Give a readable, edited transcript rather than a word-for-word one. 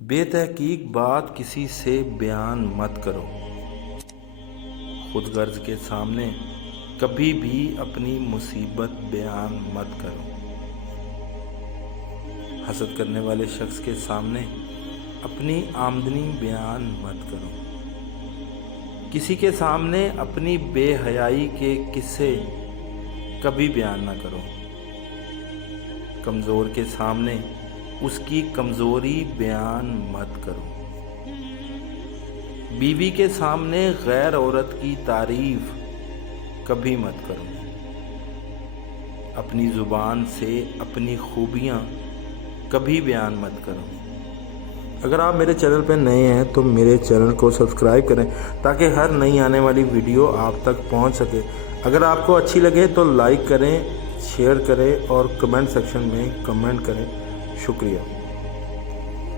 बेतहकीक बात किसी से बयान मत करो। खुदगर्ज के सामने कभी भी अपनी मुसीबत बयान मत करो। हसद करने वाले शख्स के सामने अपनी आमदनी बयान मत करो। किसी के सामने अपनी बेहयाई के किस्से कभी बयान ना करो। कमज़ोर के सामने उसकी कमज़ोरी बयान मत करो। बीवी के सामने गैर औरत की तारीफ कभी मत करो। अपनी ज़ुबान से अपनी खूबियाँ कभी बयान मत करो। अगर आप मेरे चैनल पर नए हैं तो मेरे चैनल को सब्सक्राइब करें ताकि हर नई आने वाली वीडियो आप तक पहुंच सके। अगर आपको अच्छी लगे तो लाइक करें, शेयर करें और कमेंट सेक्शन में कमेंट करें। शुक्रिया।